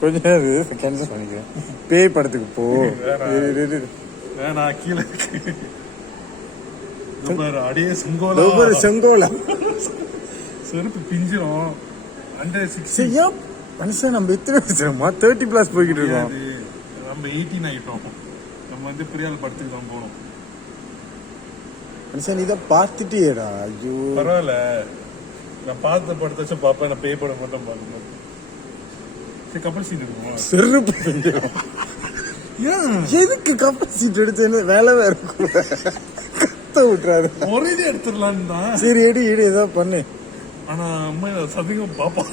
கொஞ்ச நேரம் கேன்சல் பண்ணிக்கிறேன். பேய் படத்துக்கு போ. வேணா கீழே அடியே செங்கோலா செருப்பு பிஞ்சிரும். மனுஷன் நம்ம எத்தனை பேசுறோமா 30+ போய்கிட்டு இருக்கோம். நம்ம 18 ஆயிட்டோம். நம்ம வந்து பிரியால் படத்துக்கு தான் போனோம். மனுஷன் நீ தான் பார்த்துட்டேடா. ஐயோ பரவாயில்ல, நான் பார்த்த படத்தாச்சும் பாப்பேன். நான் பேய் படம் மட்டும் பார்க்கணும். சரி கப்பல் சீட் இருக்குமா? செருப்பு பிஞ்சிரும். எதுக்கு கப்பல் சீட் எடுத்து வேலை வேற கத்த விட்டுறாரு. ஒரே எடுத்துடலான்னு தான். சரி எடு ஏதாவது பண்ணு. ஆனா அம்மா சதிகம் பாப்பா.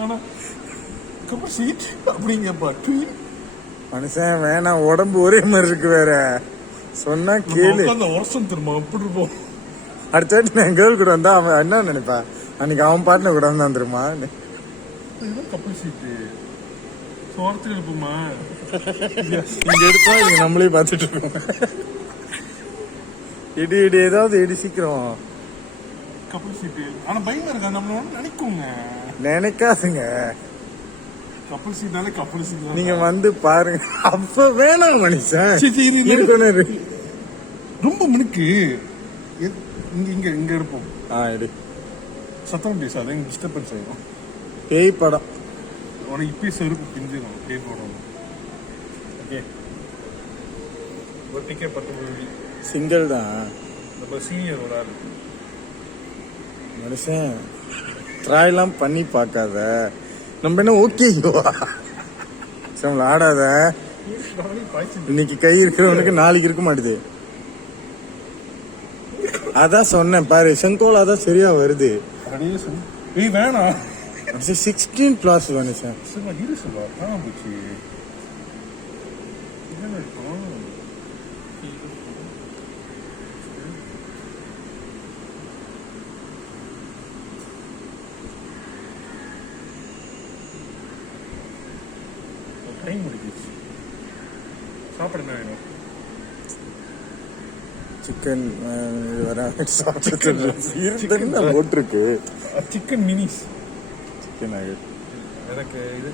ஆனா கப்பல் சீட் அப்படிங்கப்பா. மனுஷன் வேணாம், உடம்பு ஒரே மாதிரி இருக்கு. வேற சொன்னா கேளு. அந்த வருஷம் திரும்ப எப்படி இருப்போம். அடுத்த வாட்டி நான் கேர்ள் கூட வந்தா அவன் என்ன நினைப்பா, அன்னைக்கு அவன் பார்ட்னர் கூட வந்தான் தெரியுமா. கப்பல் சீட்டு சோரத்துக்கு இருப்போமா. இங்க எடுத்தா இங்க நம்மளே பார்த்துட்டு இருக்கோம். இடி ஏதாவது இடி சீக்கிரம். கப்பல் சீட்டு ஆனா பயமா இருக்கா. நம்ம நினைக்குங்க. நினைக்காதுங்க. கப்பல் சீட்னாலே கப்பல் சீட். நீங்க வந்து பாருங்க. அப்ப வேணாம் மனுஷன் ரொம்ப மினுக்கு. இங்க இங்க இருப்போம். எடு சத்தம் பேசாத, டிஸ்டர்பன்ஸ் ஆயிடும். பேய் படம் உனக்கு இப்பயே செருப்பு பிஞ்சிடும். பேய் படம். ஓகே ஒரு டிக்கெட் 10 சிங்கிள் தான். நம்ம சீனியர் ஒரு ஆள். மனுஷன் ட்ராயெல்லாம் பண்ணி பார்க்காத. நம்ம என்ன ஓகேவா நம்மள ஆடாத. இன்னைக்கு கை இருக்கிறவனுக்கு நாளைக்கு இருக்க மாட்டுது. அதான் சொன்னேன் பாரு, செங்கோலா தான் சரியா வருது. வேணாம் 16+ மனுஷன். இரு சொல்லுவா காணாம போச்சு. டைம் முடிஞ்சிச்சு. சாப்பிட என்ன வேணும்? சிக்கன் போட்டிருக்கு. சிக்கன் மினிஸ். சிக்கன் எனக்கு இது